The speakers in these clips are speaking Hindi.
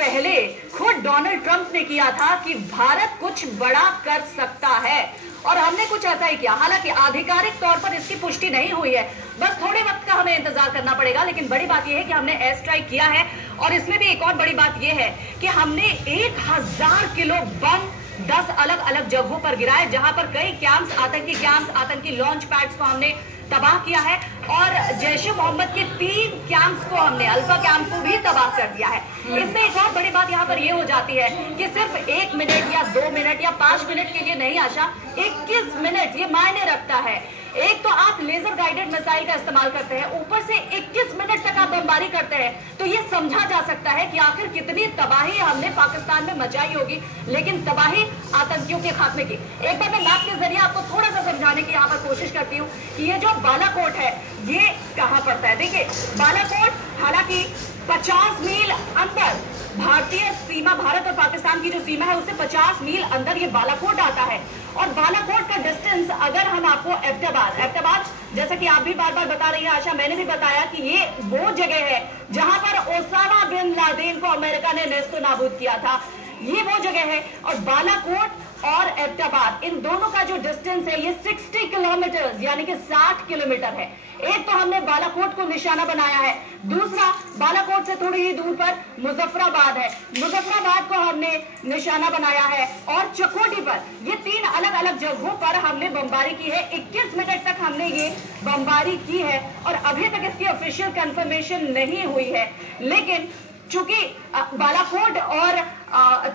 पहले खुद डोनाल्ड ट्रंप ने किया था कि भारत कुछ बड़ा कर सकता है, और हमने कुछ ऐसा ही किया। हालांकि आधिकारिक तौर पर इसकी पुष्टि नहीं हुई है, बस थोड़े वक्त का हमें इंतजार करना पड़ेगा। लेकिन बड़ी बात यह है कि हमने एयर स्ट्राइक किया है, और इसमें भी एक और बड़ी बात यह है कि हमने 1000 किलो बम 10 अलग अलग जगहों पर गिराए, जहां पर कई कैंप्स, आतंकी लॉन्च पैड्स को हमने तबाह किया है, और जैश-ए मोहम्मद के 3 कैंप्स को हमने, अल्फा कैंप को भी तबाह कर दिया है। इसमें एक और बड़ी बात यहाँ पर यह हो जाती है कि सिर्फ 1 मिनट या 2 मिनट या 5 मिनट के लिए नहीं आशा, 21 मिनट ये मायने रखता है। एक तो आप लेजर गाइडेड मिसाइल का इस्तेमाल करते हैं, ऊपर से 21 मिनट तक आप बमबारी करते हैं, तो ये समझा जा सकता है कि आखिर कितनी तबाही हमने पाकिस्तान में मचाई होगी, लेकिन तबाही आतंकियों के खात्मे की। एक बार मैं मैप के जरिए आपको थोड़ा सा समझाने की यहाँ पर कोशिश करती हूँ कि ये जो बालाकोट है ये कहाँ पड़ता है। देखिए बालाकोट हालांकि 50 मील अंदर भारतीय सीमा, भारत और पाकिस्तान की जो सीमा है उससे 50 मील अंदर ये बालाकोट आता है। और बालाकोट का डिस्टेंस अगर हम आपको एबटाबाद जैसा कि आप भी बार बार बता रही हैं आशा, मैंने भी बताया कि ये वो जगह है जहां पर ओसामा बिन लादेन को अमेरिका ने नेस्तो नाबूद किया था, ये वो जगह है। और बालाकोट और एबटाबाद, इन दोनों का जो डिस्टेंस है ये 60 किलोमीटर यानी कि 60 किलोमीटर है। एक तो हमने बालाकोट को निशाना बनाया है, दूसरा बालाकोट से थोड़ी ही दूर पर मुजफ्फराबाद है, मुजफ्फराबाद को हमने निशाना बनाया है, और चकोटी पर, ये 3 अलग अलग जगहों पर हमने बमबारी की है। 21 मिनट तक हमने ये बमबारी की है, और अभी तक इसकी ऑफिशियल कंफर्मेशन नहीं हुई है। लेकिन चूंकि बालाकोट और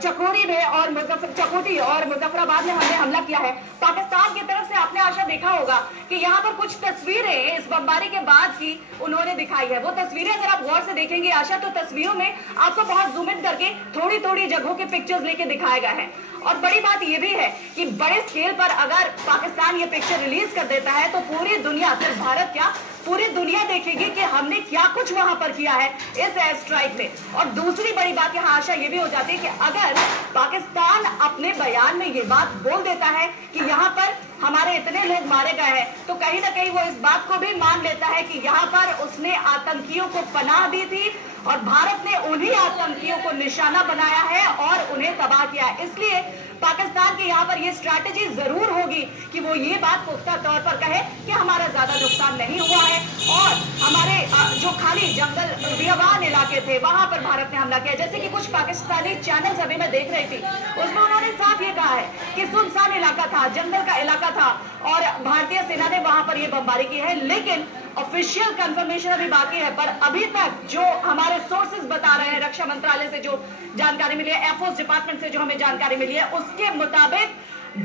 चकोटी और मुजफ्फराबाद में हमने हमला किया है, पाकिस्तान की तरफ से आपने आशा देखा होगा कि यहाँ पर कुछ तस्वीरें इस बमबारी के बाद की उन्होंने दिखाई है। वो तस्वीरें अगर आप गौर से देखेंगे आशा, तो तस्वीरों में आपको बहुत जूम इन करके थोड़ी थोड़ी जगहों के पिक्चर्स लेके दिखाया गया है। और बड़ी बात यह भी है कि बड़े स्केल पर अगर पाकिस्तान ये पिक्चर रिलीज कर देता है तो पूरी दुनिया, सिर्फ भारत क्या, पूरी दुनिया देखेगी कि हमने क्या कुछ वहां पर किया है इस एयर स्ट्राइक में। और दूसरी बड़ी बात यहाँ आशा ये भी हो जाती है कि अगर पाकिस्तान अपने बयान में ये बात बोल देता है कि यहाँ पर हमारे इतने लोग मारे गए हैं, तो कहीं ना कहीं वो इस बात को भी मान लेता है कि यहाँ पर उसने आतंकियों को पनाह दी थी, और भारत ने उन्हीं आतंकियों को निशाना बनाया है और उन्हें तबाह किया है। इसलिए पाकिस्तान की यहाँ पर ये स्ट्रैटेजी जरूर होगी कि वो ये बात पुख्ता तौर पर कहे कि हमारा ज्यादा नुकसान नहीं हुआ है, और हमारे जो खाली जंगल बियाबान इलाके थे वहां पर भारत ने हमला किया। जैसे कि कुछ पाकिस्तानी चैनल्स अभी मैं देख रही थी, उसमें उन्होंने साफ ये कहा है कि सुनसान इलाका था, जंगल का इलाका था, और भारतीय सेना ने वहां पर ये बमबारी की है। लेकिन ऑफिशियल कंफर्मेशन अभी बाकी है, पर अभी तक जो हमारे सोर्सेज बता रहे हैं, रक्षा मंत्रालय से जो जानकारी मिली है, एयरफोर्स डिपार्टमेंट से जो हमें जानकारी मिली है, उसके मुताबिक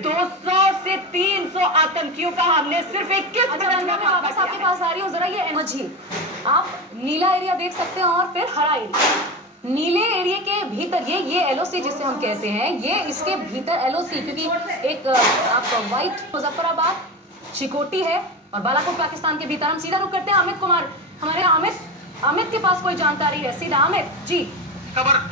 200 से 300 आतंकियों का हमने सिर्फ 21 मिनट में वापस आपके पास आ रही हूँ। जरा ये झील, आप नीला एरिया देख सकते हैं और फिर हरा एरिया। नीले एरिया के भीतर ये एलओसी जिसे हम कहते हैं, ये इसके भीतर एलओसी, क्योंकि एक आप व्हाइट मुजफ्फराबाद चिकोटी है और बालाकोट पाकिस्तान के भीतर। हम सीधा रुक करते हैं अमित कुमार, हमारे अमित के पास कोई जानकारी है? सीधा अमित जी। खबर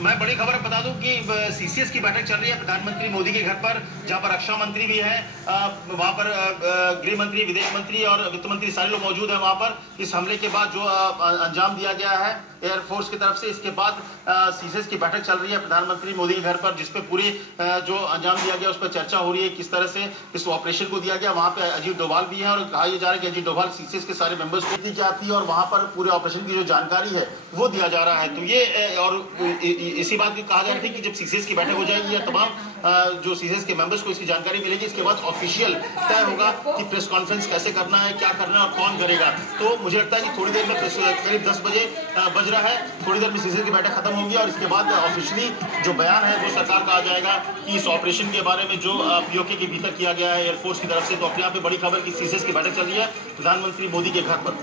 मैं बड़ी खबर बता दूं कि सीसीएस की बैठक चल रही है प्रधानमंत्री मोदी के घर पर, जहां पर रक्षा मंत्री भी है, वहां पर गृह मंत्री, विदेश मंत्री और वित्त मंत्री सारे लोग मौजूद हैं वहां पर। इस हमले के बाद जो अंजाम दिया गया है एयरफोर्स की तरफ से, इसके बाद सीसीएस की बैठक चल रही है प्रधानमंत्री मोदी के घर पर, जिसपे पूरी जो अंजाम दिया गया उस पर चर्चा हो रही है, किस तरह से इस ऑपरेशन को दिया गया। वहां पे अजीत डोभाल भी है, और कहा यह जा रहा है कि अजीत डोभाल सीसीएस के सारे मेंबर्स को क्या थी और वहां पर पूरे ऑपरेशन की जो जानकारी है वो दिया जा रहा है। तो ये और इसी बात की कहा जा रही थी कि जब सीसीएस की बैठक हो जाएगी या तमाम जो सीसीएस के मेंबर्स को इसकी जानकारी मिलेगी, इसके बाद ऑफिशियल तय होगा कि प्रेस कॉन्फ्रेंस कैसे करना है, क्या करना है और कौन करेगा। तो मुझे लगता है कि थोड़ी देर में करीब 10 बजे बज रहा है, थोड़ी देर में सीसीएस की बैठक खत्म होगी और इसके बाद ऑफिशियली जो बयान है वो सरकार का आ जाएगा कि इस ऑपरेशन के बारे में जो पीओके के भीतर किया गया है एयरफोर्स की तरफ से। तो अपने आप में बड़ी खबर की सीसीएस की बैठक चल रही है प्रधानमंत्री मोदी के घर पर।